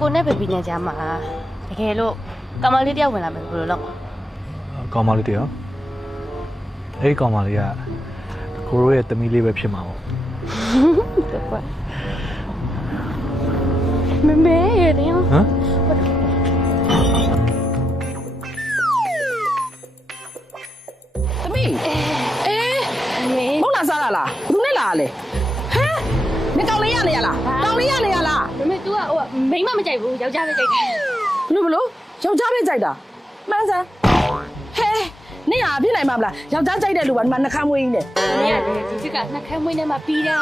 ကိုနဲ့ဘေဘီနဲ့ကြားမှာတကယ်လို့ကမလေးတယောက်ဝင်လာမယ်ဘယ်လိုလုပ်ကောင်မလေးတယောက်အဲ့ကောင်မလေးကကိုရိုးရဲ့တမီးလေးပဲဖြစ်မှာပေါ့ဟုတ်ကွာမေရတယ်ဟမ်သမီးဟုတ်လားစားလားဘူးနဲ့လားလေဟမ်မကောင်လေးရနေရလားကောင်လေးရနေရလားမေ तू ကဟိုမိန်းမမကြိုက်ဘူးယောက်ျားပဲကြိုက်တယ်ဘလို့ယောက်ျားပဲကြိုက်တာမှန်စမ်းဟဲနေရပြနိုင်မှာမလားယောက်ျားကြိုက်တဲ့လူကဒီမှာနှခမ်းမွေးကြီးနဲ့နေရတယ်ဒီချစ်ကနှခမ်းမွေးနဲ့မှပြီးတာ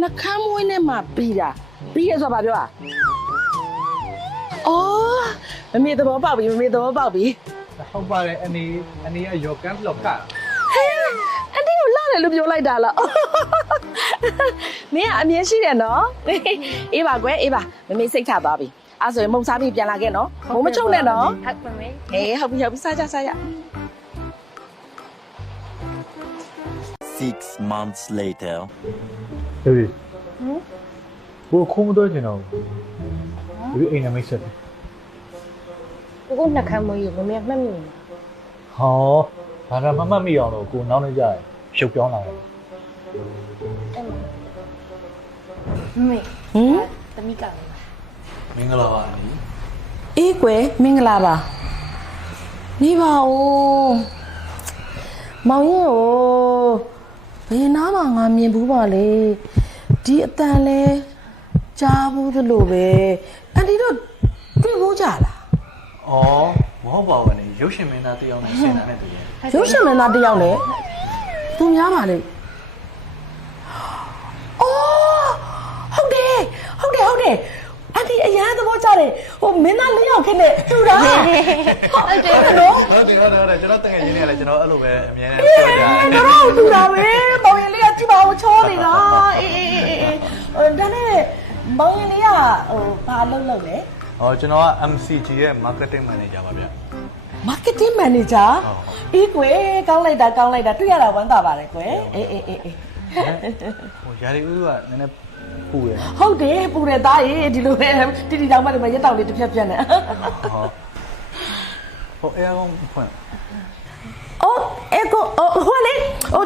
နှခမ်းမွေးနဲ့မှပြီးတာပြီးရဆိုပါပြောอ่ะအော်မမေသဘောပေါက်ပြီဟုတ်ပါတယ်အနီကယောကန်ဘလော့ကအန်တီကိုလာတယ်လို့ပြောလိုက်တာလားမင်းကအမြင်ရှိတယ်နော်အေးပါကွယ်အေးပါမမေစိတ်ချသွားပြီအဲ့ဆိုရင်မုံစားပြီးပြန်လာခဲ့နော်မုံမချုပ်နဲ့နော်ဟုတ်ပါမယ်အေးဟုတ်ပြီစားကြ6 months later ဟေးဘိုးခုံးတော့ကျင်တော့ဒီအိမ်နဲ့မိတ်ဆက်တယ်ကိုနှခမ်းမွေးရမမေမှတ်မိနေဟောဘာသာမမှတ်မိအောင်လို့ကိုနောက်နေကြရရှုပ်ပြောင်းလာတယ်မေတမီးကမင်္ဂလာပါအနီအေးကွယ်မင်္ဂလာပါနေပါဦးမောင်ရင်ကိုဘယ်နားမှာငါမြင်ဘူးပါလေဒီအတန်လဲကြားဘူးသလိုပဲအန်တီတို့တွေ့ဘူးကြလားအော်မဟုတ်ပါဘူးအနီရုပ်ရှင်မင်းသားတယောက်နဲ့ဆင်တာနဲ့တူတယ်ရုပ်ရှင်မင်းသားတယောက်နဲ့သူများပါလေအော်ဟုတ်တယ်အန်တီအရန်သဘောကျတယ်ဟိုမင်းသားလေးယောက်ခင်းနဲ့တူတာဟုတ်တယ်နော်ဟုတ်တယ်ကျွန်တော်တကယ်ရင်းနေရလဲကျွန်တော်အဲ့လိုပဲအမြဲတမ်းပြောကြတယ်တော့တူတာပဲမောင်ရင်လေးကကြည့်ပါဦးချောနေတာအေးဒါနဲ့မောင်ရင်လေးကဟိုဘာလုပ်လဲကျွန်တော်က MCG ရဲ့ marketing manager ပါဗျာ marketing manager အေးကွယ်ကောင်းလိုက်တာတွေ့ရတာဝမ်းသာပါတယ်ကွယ်အေးဟိုယာရီဦးကနည်းနည်းပူတယ်ဟုတ်တယ်ပူတယ်သားရေဒီလိုပဲတီတောင်မှဒီမှာရက်တောင်လေးတစ်ဖြတ်ဖြတ်နေဟိုအဲကောင်ဖွင့်အော်အေကိုဟိုလေ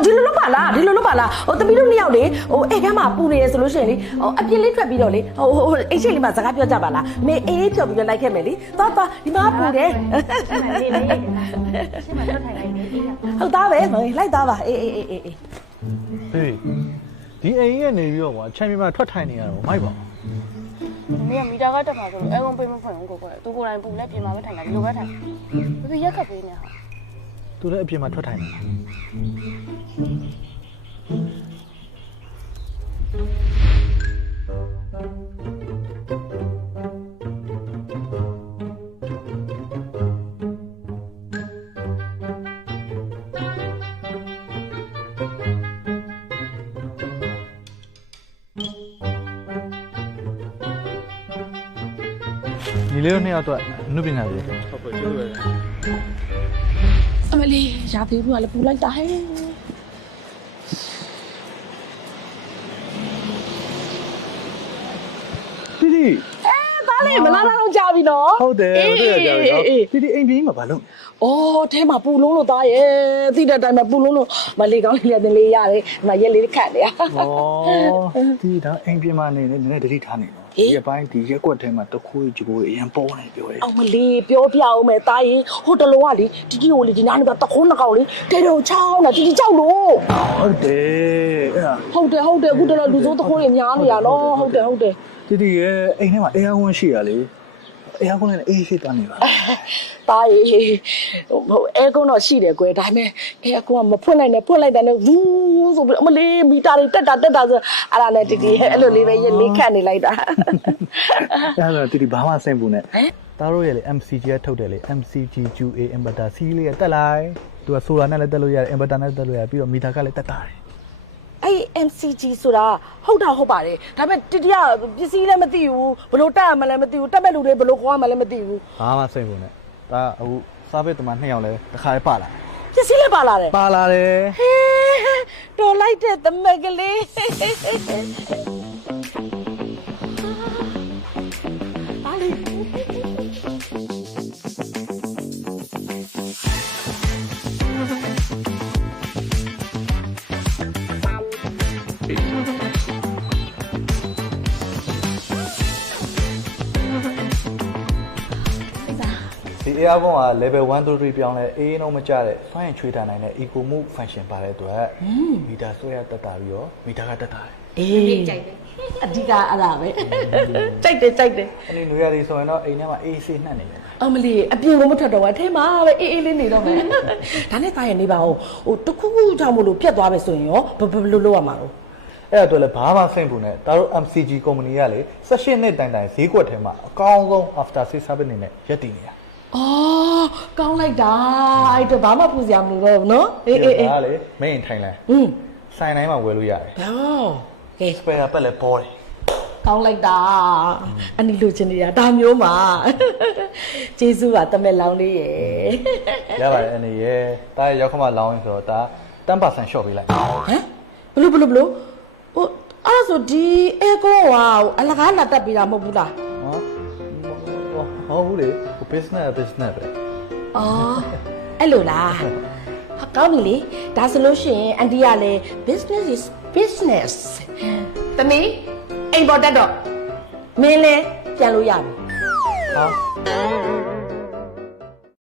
ဒီလိုလုပ်ပါလားဟိုတမီးတို့နှစ်ယောက်လေဟိုအိမ်ထဲမှာပူနေရဆိုလို့ရှိရင်လေဟိုအပြင်းလေးထွက်ပြီးတော့လေဟိုအိတ်ချိတ်လေးမှာစကားပြောကြပါလားမေအေးဖြော်ပြီးတော့လိုက်ခဲ့မယ်လေသွားဒီမှာပူတယ်ဟုတ်သားပဲလိုက်သားပါအေးဟေးဒီအိမ်ရဲ့နေပြီးတော့ကွာချန်ပီယံမှာထွက်ထိုင်နေရတော့မိုက်ပါမေကမီတာကတက်မှာဆိုလို့အဲကုန်းပိတ်မဖွင့်ဘူးကိုသူကိုယ်တိုင်ပူလဲပြင်မှာပဲထိုင်တာဒီလိုပဲထိုင်ဘယ်ရက်ခတ်ပေးနေဟာသူလည်းအပြင်မှာထွက်ထိုင်နေတာဒီလေးနှစ်ယောက်တော့အမှုပညာတွေဟုတ်ပါကျေးဇူးပါအမလေးရာသီဥတုကလည်းပူလိုက်တာဟဲ့တီသားလေးမလာတော့ကြာပြီနော်ဟုတ်တယ်ကြာပြီနော်တီအိမ်ပြင်းမှာဘာလုပ်အော်ထဲမှာပူလုံးလို့သားရဲ့သိတဲ့အတိုင်းမှာပူလုံးလို့မလေးကောင်းလေးတင်လေးရတယ်ဒီမှာရက်လေးခတ်နေရဩတီဒါအိမ်ပြင်းမှာနေနေနည်းနည်းတတိထားနေနော်ဒီအပိုင်းဒီရက်ကွက်ထဲမှာတခိုးကြိုးအရင်ပေါ်နေပြောတယ်အောင်မလေးပြောပြအောင်မယ်သားရင်ဟိုတလုံးကလေတီကိုလေဒီနားကတခိုးနှကောင်လေတဲတော့ချောင်းတာတီကြောက်လို့ဟုတ်တယ်အခုတလောလူစိုးတခိုးတွေများနေရနော်ဟုတ်တယ်တီရဲ့အိမ်ထဲမှာအေးအဝန်းရှိရလေအေးအဝန်းနဲ့အေးရှိသွားနေပါသားရေဟိုအဲကုန်းတော့ရှိတယ်ကွယ်ဒါပေမဲ့အဲကုန်းကမဖွင့်လိုက်နဲ့ဖွင့်လိုက်တယ်ဝူးဆိုပြီးအမလေးမီတာတွေတက်တာဆိုအဲ့ဒါနဲ့တီအဲ့လိုလေးပဲရက်လေးခတ်နေလိုက်တာအဲ့ဒါတီဘာမှစိတ်ပူနဲ့သားတို့ရဲ့လေ MCG ကထုတ်တယ်လေ MCG QA inverter C လေးကတက်လိုက်သူက solar နဲ့လည်းတက်လို့ရတယ် inverter နဲ့တက်လို့ရပြီးတော့ meter ကလည်းတက်တာတယ်အဲ့ MCG ဆိုတာဟုတ်ပါတယ်ဒါပေမဲ့တတိယပစ္စည်းလည်းမသိဘူးဘလို့တက်ရမှလည်းမသိဘူးတက်မဲ့လူတွေဘလို့ခေါ်ရမှလည်းမသိဘူးဘာမှစိတ်ဝင်နဲ့ဒါအခုစားပဲတမ2ယောက်လဲတစ်ခါလေးပါလာပစ္စည်းလည်းပါလာတယ်ဟေးတော်လိုက်တဲ့သမက်ကလေး aircon က level 1 2 3ပြောင်းလဲအေးနှုံးမကျတဲ့စွမ်းရင်ချွေးထားနိုင်တဲ့ eco move function ပါတဲ့အတွက်မီတာဆွဲရတက်တာပြီးတော့မီတာကတက်တာတယ် အေးကြိုက်တယ်အဓိကအဲ့ဒါပဲကြိုက်တယ် အဲ့ဒီနွေရာသီဆိုရင်တော့အိမ်ထဲမှာအေးဆေးနှက်နေတယ် အမလီအပြင်ကမထွက်တော့ဘူးအထဲမှာပဲအေးအေးလေးနေတော့မယ်ဒါနဲ့တာရနေပါဦးဟိုတခုခုကြောင့်မလို့ပြတ်သွားပဲဆိုရင်ရောဘယ်လိုလုပ်ရမှာလဲ အဲ့ဒါတော့လည်းဘာမှစိတ်ပူနဲ့ဒါတို့ MCG ကုမ္ပဏီကလေ18နှစ်တိုင်ဈေးကွက်ထဲမှာအကောင်းဆုံး after sales service အနေနဲ့ရပ်တည်နေတာ အော်ကောင်းလိုက်တာအဲ့တော့ဘာမှပူစရာမလိုတော့ဘူးနော်အေး ဒါလေ made in Thailand ဆိုင်တိုင်းမှာဝယ်လို့ရတယ် ဟောကဲ spare ပတ်လည်းပေါ်တယ် ကောင်းလိုက်တာအနီလိုချင်နေတာဒါမျိုးမှာကျေးဇူးပါတမက်လောင်းလေးရယ် ရပါတယ်အနေရဲ့ဒါရဲ့ရောက်ခမလောင်းရင်ဆိုတော့ဒါ 10% short ပေးလိုက် ဟမ်ဘလို့ဟိုအဲ့ဒါဆိုဒီအေကောကအလကားလာတက်ပြီးတာမဟုတ်ဘူးလား ဟုတ်ဘူးလေ business ပဲ အော်အဲ့လိုလားဟာကောင်းပြီလေဒါဆိုလို့ရှိရင်အန်တီကလည်း business is business တမီးအိမ်ပေါ်တက်တော့မင်းလဲပြန်လို့ရပြီ ဟာ